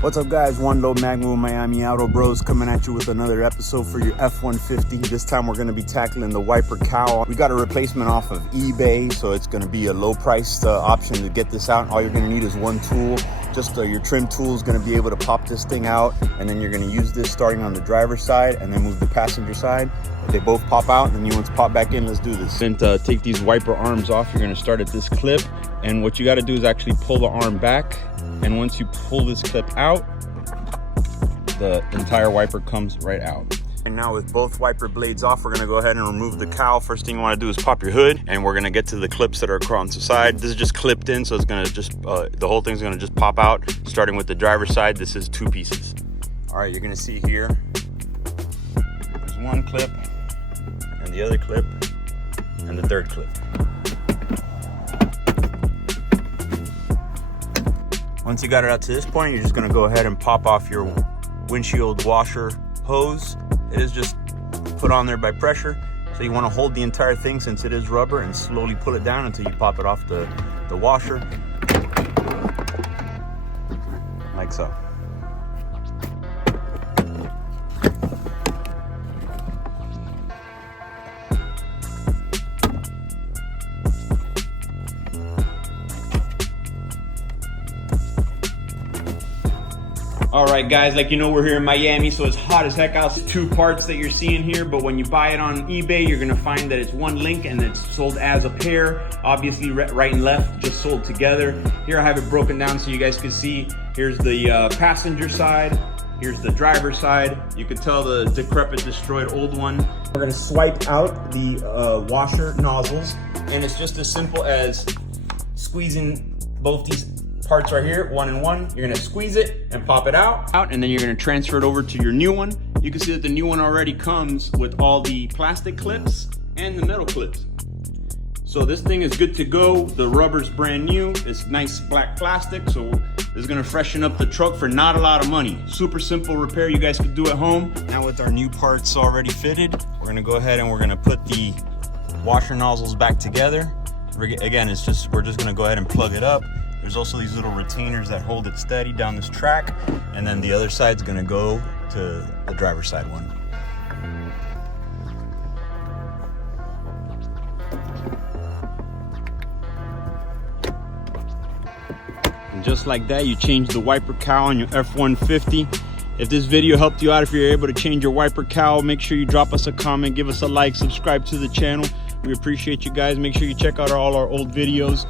What's up guys, One Low Magma with Miami Auto Bros coming at you with another episode for your F-150. This time we're going to be tackling the wiper cowl. We got a replacement off of eBay, so it's going to be a low priced option to get this out. All you're going to need is one tool. Just your trim tool is going to be able to pop this thing out, and then you're going to use this starting on the driver's side and then move the passenger side. They both pop out and the new ones pop back in. Let's do this. And take these wiper arms off. You're going to start at this clip, and what you got to do is actually pull the arm back. And once you pull this clip out, the entire wiper comes right out. And now with both wiper blades off, we're gonna go ahead and remove the cowl. First thing you wanna do is pop your hood, and we're gonna get to the clips that are across the side. This is just clipped in, so it's gonna just, the whole thing's gonna just pop out. Starting with the driver's side, this is 2 pieces. All right, you're gonna see here, there's one clip, and the other clip, and the third clip. Once you got it out to this point, you're just gonna go ahead and pop off your windshield washer hose. It is just put on there by pressure. So you wanna hold the entire thing since it is rubber and slowly pull it down until you pop it off the washer. Like so. All right guys, like you know, we're here in Miami, so it's hot as heck out. It's 2 parts that you're seeing here, but when you buy it on eBay, you're gonna find that it's one link and it's sold as a pair. Obviously right and left just sold together. Here I have it broken down so you guys can see. Here's the passenger side, here's the driver's side. You can tell the decrepit, destroyed old one. We're gonna swipe out the washer nozzles, and it's just as simple as squeezing both these parts right here, 1 and 1. You're gonna squeeze it and pop it out, and then you're gonna transfer it over to your new one. You can see that the new one already comes with all the plastic clips and the metal clips. So this thing is good to go. The rubber's brand new. It's nice black plastic, so this is gonna freshen up the truck for not a lot of money. Super simple repair you guys could do at home. Now with our new parts already fitted, we're gonna go ahead and we're gonna put the washer nozzles back together. Again, we're just gonna go ahead and plug it up. There's also these little retainers that hold it steady down this track, and then the other side's gonna go to the driver's side one. And just like that, you change the wiper cowl on your F-150. If this video helped you out, if you're able to change your wiper cowl, make sure you drop us a comment, give us a like, subscribe to the channel. We appreciate you guys. Make sure you check out all our old videos.